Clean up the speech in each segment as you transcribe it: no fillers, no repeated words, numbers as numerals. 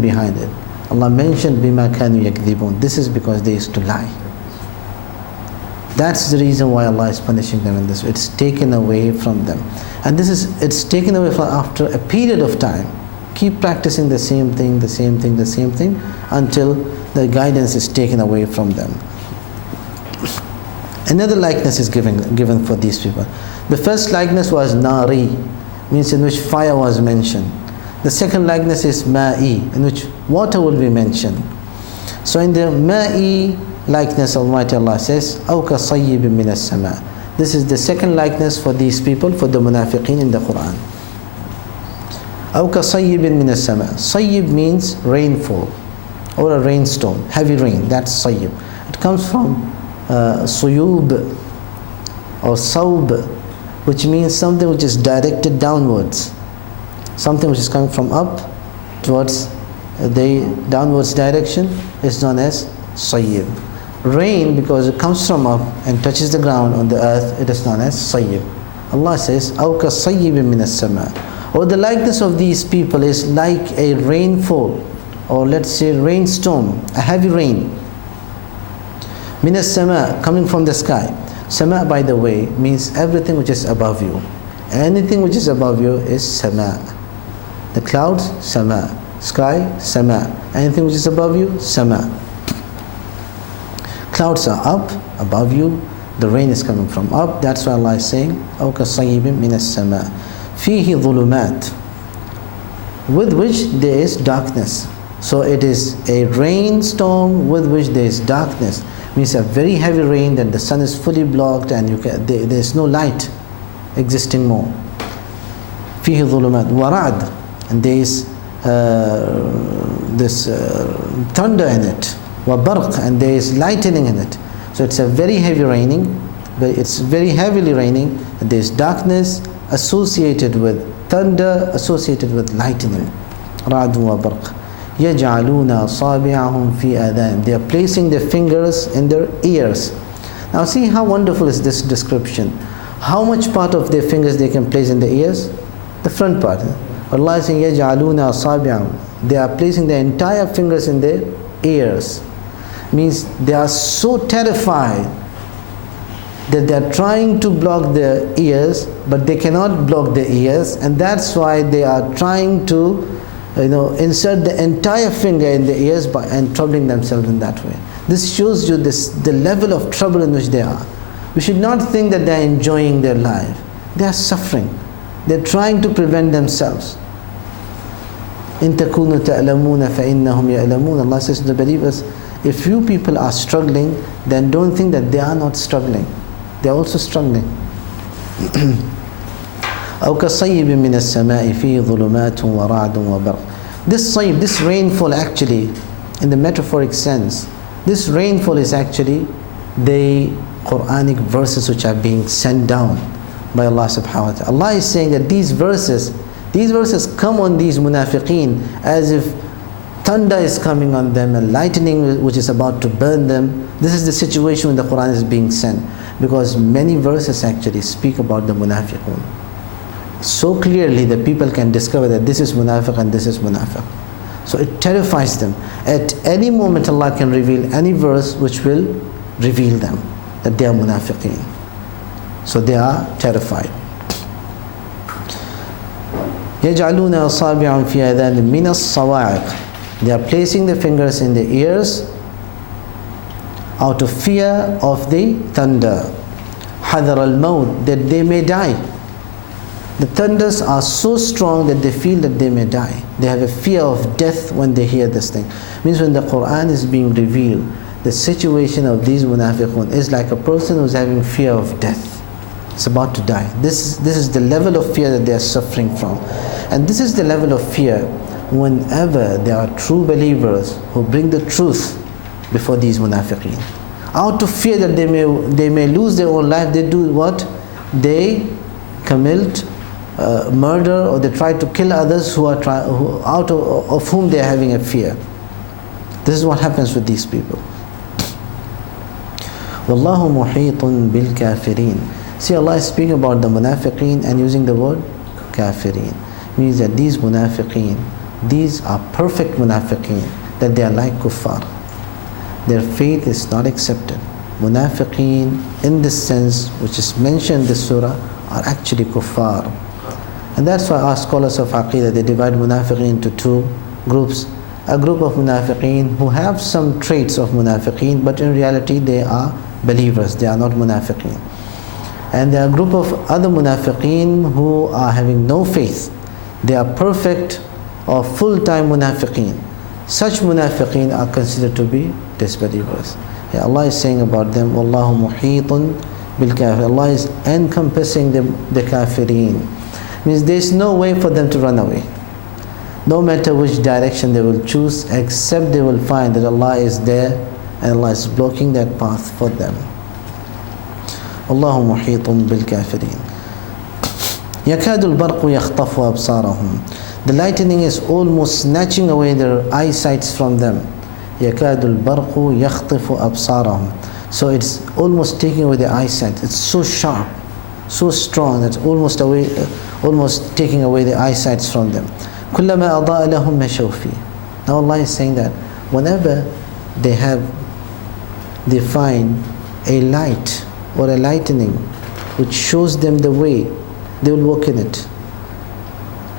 behind it. Allah mentioned bima kanu yakdhibun. This is because they used to lie. That's the reason why Allah is punishing them in this way. It's taken away from them. And it's taken away from after a period of time. Keep practicing the same thing, the same thing, the same thing, until the guidance is taken away from them. Another likeness is given for these people. The first likeness was nari, means in which fire was mentioned. The second likeness is ma'i, in which water will be mentioned. So in the ma'i likeness, Almighty Allah says, أَوْ كَصَيِّبٍ مِّنَ السَّمَاءِ. This is the second likeness for these people, for the munafiqeen in the Quran. أَوْ كَصَيِّبٍ مِّنَ السَّمَاءِ. Sayyib means rainfall or a rainstorm, heavy rain. That's sayyib. It comes from suyub or saub, which means something which is directed downwards. Something which is coming from up towards the downwards direction is known as sayyib. Rain, because it comes from up and touches the ground on the earth, it is known as sayyib. Allah says, أَوْ كَصَيِّبٍ مِّنَ السَّمَاءِ. Or the likeness of these people is like a rainfall, or let's say rainstorm, a heavy rain. مِنَ السَّمَاءِ, coming from the sky. Sama, by the way, means everything which is above you. Anything which is above you is sama. The clouds, sama. Sky, sama. Anything which is above you, sama. Clouds are up, above you. The rain is coming from up. That's why Allah is saying, أَوْ كَصَيِّبٍ مِّنَ السَّمَاءِ فِيهِ ظُلُمَاتٍ, with which there is darkness. So it is a rainstorm with which there is darkness. Means a very heavy rain that the sun is fully blocked and there is no light existing more. فِيهِ ظُلُمَاتٍ وَرَعْدٍ, and there is this thunder in it. وَبَرْقٍ, and there is lightning in it. So it's a very heavy raining, it's very heavily raining, and there is darkness associated with thunder, associated with lightning. رَعْدٌ وَبَرْقٍ يَجْعَلُونَ أَصَابِعَهُمْ فِي آذَانِهِمْ. They are placing their fingers in their ears. Now see how wonderful is this description. How much part of their fingers they can place in the ears? The front part. Allah is saying, يَجْعَلُونَ أَصَابِعَهُمْ. They are placing their entire fingers in their ears. Means they are so terrified that they are trying to block their ears, but they cannot block their ears, and that's why they are trying to insert the entire finger in the ears and troubling themselves in that way. This shows you the level of trouble in which they are. We should not think that they are enjoying their life. They are suffering. They are trying to prevent themselves. إِن تَكُونُوا تَأْلَمُونَ فَإِنَّهُمْ يَأْلَمُونَ. Allah says to the believers, if you people are struggling, then don't think that they are not struggling. They are also struggling. أَوْ كَصَيِّبٍ مِّنَ السَّمَاءِ فِيهِ ظُلُمَاتٌ وَرَعْدٌ وَبَرْقٌ. This rainfall actually, in the metaphoric sense, this rainfall is actually the Quranic verses which are being sent down by Allah subhanahu wa ta'ala. Allah is saying that these verses come on these munafiqeen as if thunder is coming on them and lightning which is about to burn them. This is the situation when the Quran is being sent, because many verses actually speak about the munafiqun. So clearly that people can discover that this is munafiq and this is munafiq. So it terrifies them. At any moment Allah can reveal any verse which will reveal them that they are munafiqeen. So they are terrified. يَجْعَلُونَ أَصَابِعًا فِي آذَانِهِمْ مِنَ الصَّوَاعِقِ. They are placing their fingers in their ears out of fear of the thunder. حَذَرَ الْمَوْتِ, that they may die. The thunders are so strong that they feel that they may die. They have a fear of death when they hear this thing. Means when the Quran is being revealed, the situation of these munafiqun is like a person who's having fear of death. It's about to die. This is the level of fear that they are suffering from. And this is the level of fear whenever there are true believers who bring the truth before these munafiqeen. Out of fear that they may lose their own life, they do what? They commit murder, or they try to kill others out of whom they are having a fear. This is what happens with these people. Wallahu muhitun bil kafirin. See, Allah is speaking about the munafiqeen and using the word kafirin. Means that these munafiqeen these are perfect munafiqeen, that they are like kuffar. Their faith is not accepted. Munafiqeen, in this sense, which is mentioned in this surah, are actually kuffar. And that's why our scholars of Aqidah, they divide munafiqeen into two groups. A group of munafiqeen who have some traits of munafiqeen, but in reality they are believers, they are not munafiqeen. And there are a group of other munafiqeen who are having no faith. They are perfect or full-time munafiqeen. Such munafiqeen are considered to be disbelievers. Yeah, Allah is saying about them, Wallahu muhitun bil kafir. Allah is encompassing the kafirin. Means there is no way for them to run away. No matter which direction they will choose, except they will find that Allah is there and Allah is blocking that path for them. Allahu muhitun bil kafirin. Yakadul barqu yakhtafu absarahum. The lightning is almost snatching away their eyesights from them. Yakadul barqu yakhtifu absarahum. So it's almost taking away their eyesight. It's so sharp, so strong, it's almost taking away the eyesights from them. كُلَّمَا أَضَاءَ لَهُمْ مَشَوْا فِيهِ. Now Allah is saying that whenever they find a light or a lightning which shows them the way, they will walk in it.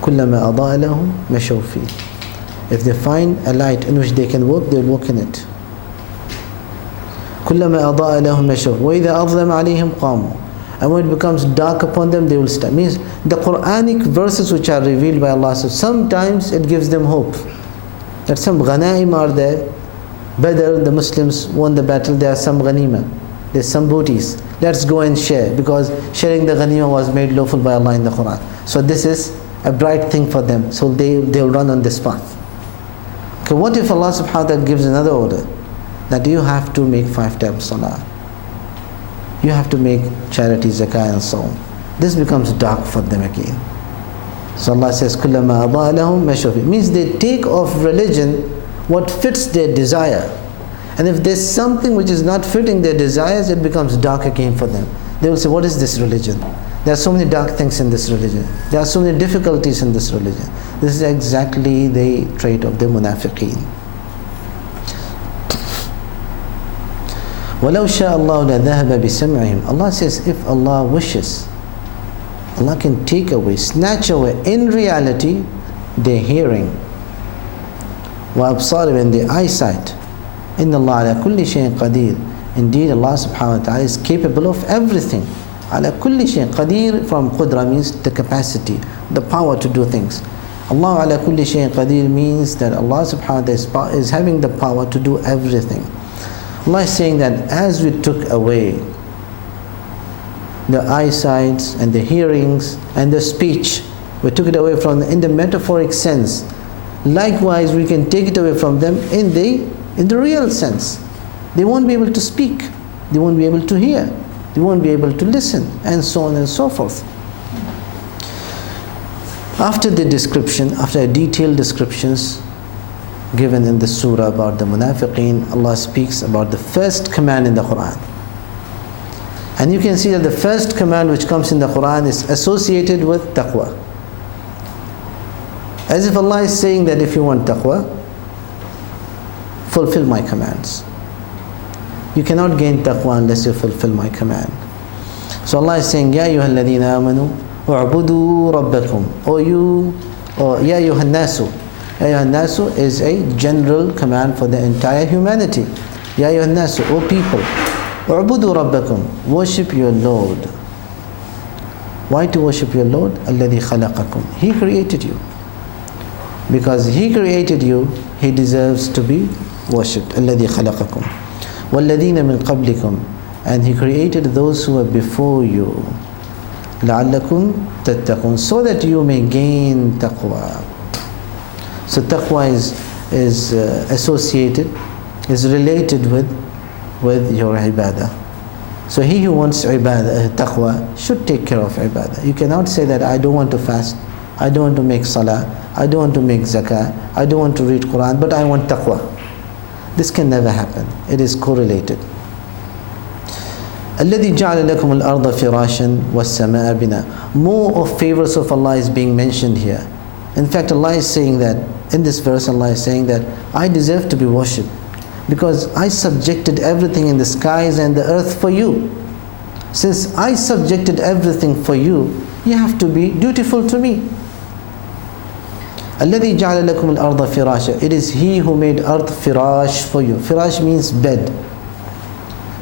كُلَّمَا أَضَاءَ لَهُمْ مَشَوْا فِيهِ. If they find a light in which they can walk, they will walk in it. كُلَّمَا أَضَاءَ لَهُمْ مَشَوْا وَإِذَا أَظْلَمَ عَلَيْهِمْ قَامُوا. And when it becomes dark upon them, they will stand. Means the Quranic verses which are revealed by Allah, so sometimes it gives them hope that some ghanaim are there. Badr, the Muslims won the battle, there are some ghanima, there's some booties. Let's go and share, because sharing the ghanima was made lawful by Allah in the Quran. So this is a bright thing for them. So they'll run on this path. Okay, what if Allah subhanahu wa ta'ala gives another order that you have to make 5 times salah? You have to make charity, zakah and so on. This becomes dark for them again. So Allah says, كُلَّمَا أَضَاءَ لَهُمْ مَشَوْا فِيهِ. Means they take of religion what fits their desire. And if there's something which is not fitting their desires, it becomes dark again for them. They will say, what is this religion? There are so many dark things in this religion. There are so many difficulties in this religion. This is exactly the trait of the munafiqeen. وَلَوْ شَاءَ اللَّهُ لَذَهَبَ بِسَمْعِهِمْ. Allah says, if Allah wishes, Allah can take away, snatch away, in reality, their hearing. وَأَبْصَارِهِمْ, and their eyesight. إِنَّ اللَّهَ عَلَى كُلِّ شَيْءٍ قَدِيرٌ. Indeed, Allah subhanahu wa ta'ala is capable of everything. عَلَى كُلِّ شَيْءٍ. Qadir from Qudra means the capacity, the power to do things. Allah عَلَى كُلِّ شَيْءٍ قَدِيرٌ means that Allah subhanahu wa ta'ala is having the power to do everything. Allah is saying that as we took away the eyesights and the hearings and the speech, we took it away from them in the metaphoric sense. Likewise, we can take it away from them in the real sense. They won't be able to speak. They won't be able to hear. They won't be able to listen, and so on and so forth. After the description, after detailed descriptions given in the surah about the munafiqeen, Allah speaks about the first command in the Quran. And you can see that the first command which comes in the Quran is associated with taqwa. As if Allah is saying that if you want taqwa, fulfill my commands. You cannot gain taqwa unless you fulfill my command. So Allah is saying, Ya ayyuhal ladhina amanu wa'budu rabbakum. Ya ayyuhan nasu. Ya ayyuhan nasu is a general command for the entire humanity. Ya ayyuhan nasu, O people, wa'budu rabbakum. Worship your Lord. Why to worship your Lord? Alladhi khalaqakum. He created you. Because He created you, He deserves to be worshipped. Alladhi khalaqakum. وَالَّذِينَ مِنْ قَبْلِكُمْ. And He created those who were before you. لَعَلَّكُمْ تَتَّقُونَ. So that you may gain taqwa. So taqwa is associated, is related with your ibadah. So he who wants ibadah, taqwa, should take care of ibadah. You cannot say that I don't want to fast, I don't want to make salah, I don't want to make zakah, I don't want to read Quran, but I want taqwa. This can never happen. It is correlated. الَّذِي جَعَلَ لَكُمُ الْأَرْضَ فِرَاشًا وَالسَّمَاءَ بِنَاءً. More of favors of Allah is being mentioned here. In fact, Allah is saying that In this verse, Allah is saying that I deserve to be worshipped because I subjected everything in the skies and the earth for you. Since I subjected everything for you, you have to be dutiful to me. الَّذِي جَعَلَ لَكُمُ الْأَرْضَ فِرَاشًا. It is He who made earth firash for you. Firash means bed.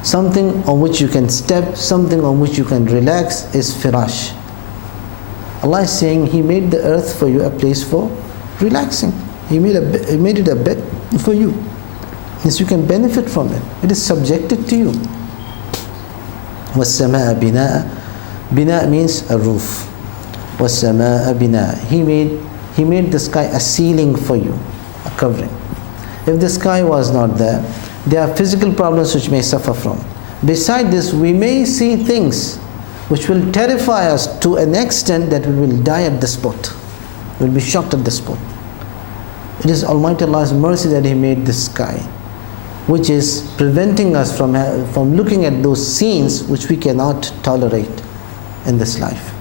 Something on which you can step, something on which you can relax is firash. Allah is saying He made the earth for you a place for relaxing. He made it a bed for you. Yes, you can benefit from it. It is subjected to you. وَالسَّمَاءَ بِنَاءً. Bina means a roof. وَالسَّمَاءَ بِنَاءً. He made the sky a ceiling for you, a covering. If the sky was not there, there are physical problems which may suffer from. Beside this, we may see things which will terrify us to an extent that we will die at the spot. We will be shocked at the spot. It is Almighty Allah's mercy that He made the sky, which is preventing us from looking at those scenes which we cannot tolerate in this life.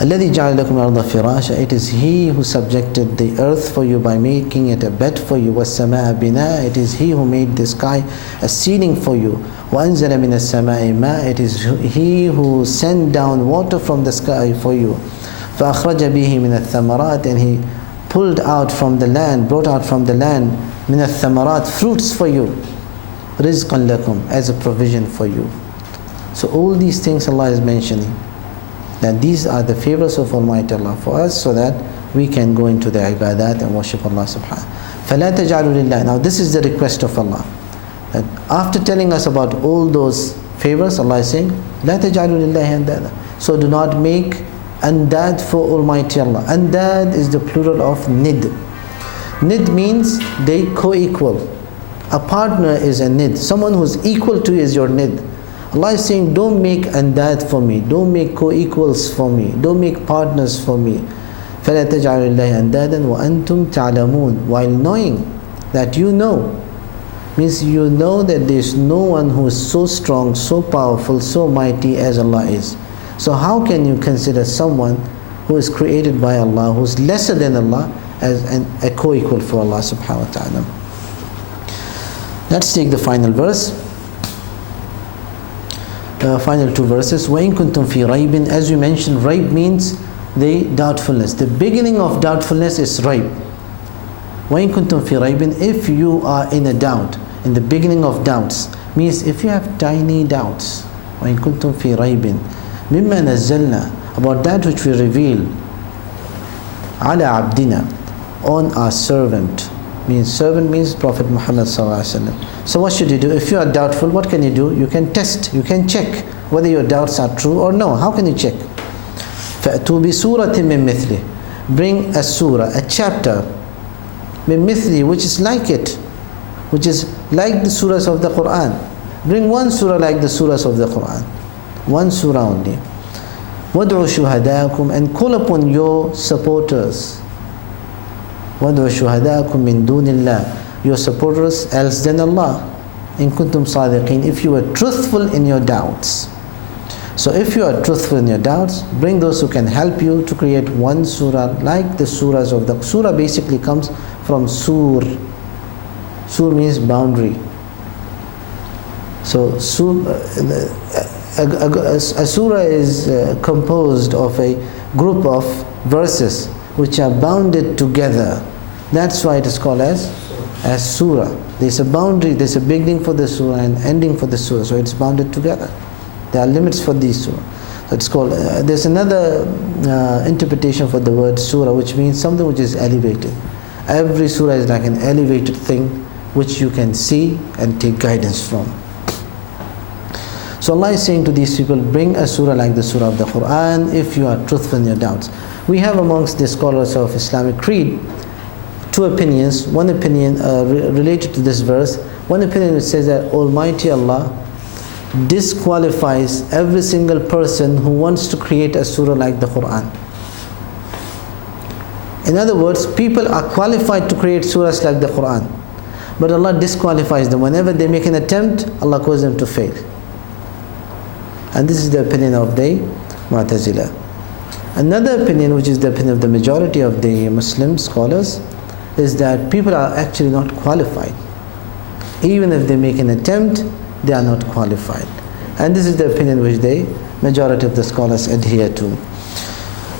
الَّذِي جَعَلَ لَكُمُ الْأَرْضَ فِرَاشًا. It is He who subjected the earth for you by making it a bed for you. وَالسَّمَاءَ بِنَاءً. It is He who made the sky a ceiling for you. وَأَنزَلَ مِنَ السَّمَاءِ مَاءً. It is He who sent down water from the sky for you. فَأَخْرَجَ بِهِ مِنَ الثَّمَرَاتِ. And He pulled out from the land, brought out from the land, مِنَ الثَّمَرَاتِ, fruits for you. رِزْقًا لَكُمْ, as a provision for you. So all these things Allah is mentioning, that these are the favors of Almighty Allah for us, so that we can go into the ibadat and worship Allah subhanahu. فَلَا تَجْعَلُوا لِلَّهِ. Now this is the request of Allah, that after telling us about all those favors, Allah is saying, لَا تَجْعَلُوا لِلَّهِ أَنْدَادًا. So do not make andad for Almighty Allah. Andad is the plural of nid. Nid means they co-equal. A partner is a nid. Someone who's equal to you is your nid. Allah is saying, don't make andad for me, don't make co-equals for me, don't make partners for me. فَلَا تَجْعَلُوا اللَّهِ أَنْدَادًا وَأَنْتُمْ تَعْلَمُونَ. While knowing that you know, means you know that there is no one who is so strong, so powerful, so mighty as Allah is. So how can you consider someone who is created by Allah, who is lesser than Allah, as a co-equal for Allah subhanahu wa ta'ala? Let's take the final verse. Final two verses. وَإِن كُنْتُمْ فِي رَيْبٍ. As we mentioned, raib means the doubtfulness. The beginning of doubtfulness is raib. وَإِن كُنْتُمْ فِي رَيْبٍ. If you are in a doubt, in the beginning of doubts, means if you have tiny doubts. وَإِن كُنْتُمْ فِي رَيْبٍ مِمَّا نَزَّلْنَا. About that which we reveal. عَلَى عَبْدِنَا. On our servant. Servant means Prophet Muhammad sallallahu alaihi wasallam. So what should you do? If you are doubtful, what can you do? You can test, you can check whether your doubts are true or no. How can you check? فَأْتُوا بِسُورَةٍ مِّن مِثْلِهِ. Bring a surah, a chapter, مِّن مِثْلِهِ, which is like it, which is like the surahs of the Quran. Bring one surah like the surahs of the Quran. One surah only. وَادْعُوا شُهَدَاكُمْ. And call upon your supporters. وَادْعُوا شُهَدَاكُمْ مِن دُونِ اللَّهِ. Your supporters else than Allah. إِن كُنْتُمْ صَادِقِينَ. If you are truthful in your doubts. So if you are truthful in your doubts, bring those who can help you to create one surah like the surahs of the... Surah basically comes from sur. Sur means boundary. So a surah is composed of a group of verses which are bounded together. That's why it is called as surah. There's a boundary, there's a beginning for the surah and ending for the surah. So it's bounded together. There are limits for these surah. So it's called, there's another interpretation for the word surah, which means something which is elevated. Every surah is like an elevated thing which you can see and take guidance from. So Allah is saying to these people, bring a surah like the surah of the Quran if you are truthful in your doubts. We have amongst the scholars of Islamic creed two opinions. One opinion related to this verse, one opinion which says that Almighty Allah disqualifies every single person who wants to create a surah like the Quran. In other words, people are qualified to create surahs like the Quran, but Allah disqualifies them. Whenever they make an attempt, Allah causes them to fail. And this is the opinion of the Mu'tazila. Another opinion, which is the opinion of the majority of the Muslim scholars, is that people are actually not qualified. Even if they make an attempt, they are not qualified. And this is the opinion which the majority of the scholars adhere to.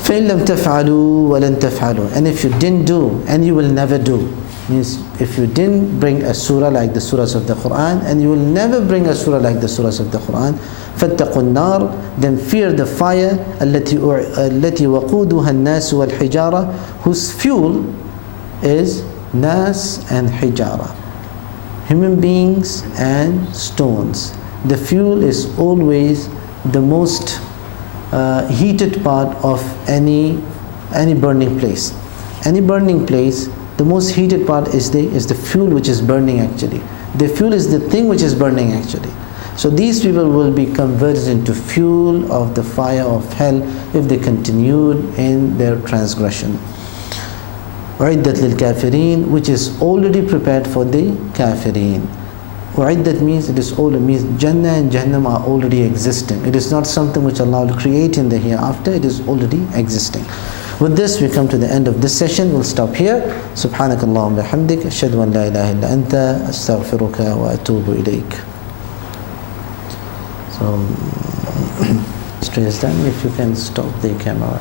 فَإِن لَمْ تَفْعَلُوا وَلَن تَفْعَلُوا. And if you didn't do, and you will never do, means if you didn't bring a surah like the surahs of the Quran, and you will never bring a surah like the surahs of the Quran, فَاتَّقُوا النَّارِ. Then fear the fire التي وقودها الناس والحجارة, whose fuel is nas and hijara, human beings and stones. The fuel is always the most heated part of any burning place. Any burning place, the most heated part is the fuel which is burning actually. The fuel is the thing which is burning actually. So these people will be converted into fuel of the fire of hell if they continued in their transgression. U'iddat lil kafirin, which is already prepared for the kafirin. U'iddat means means Jannah and Jahannam are already existing. It is not something which Allah will create in the hereafter, it is already existing. With this we come to the end of this session. We'll stop here. Subhanakallahumma bihamdik, ashhadu an la ilaha illa anta, astaghfiruka wa atubu ilayk. So, straight done. If you can stop the camera.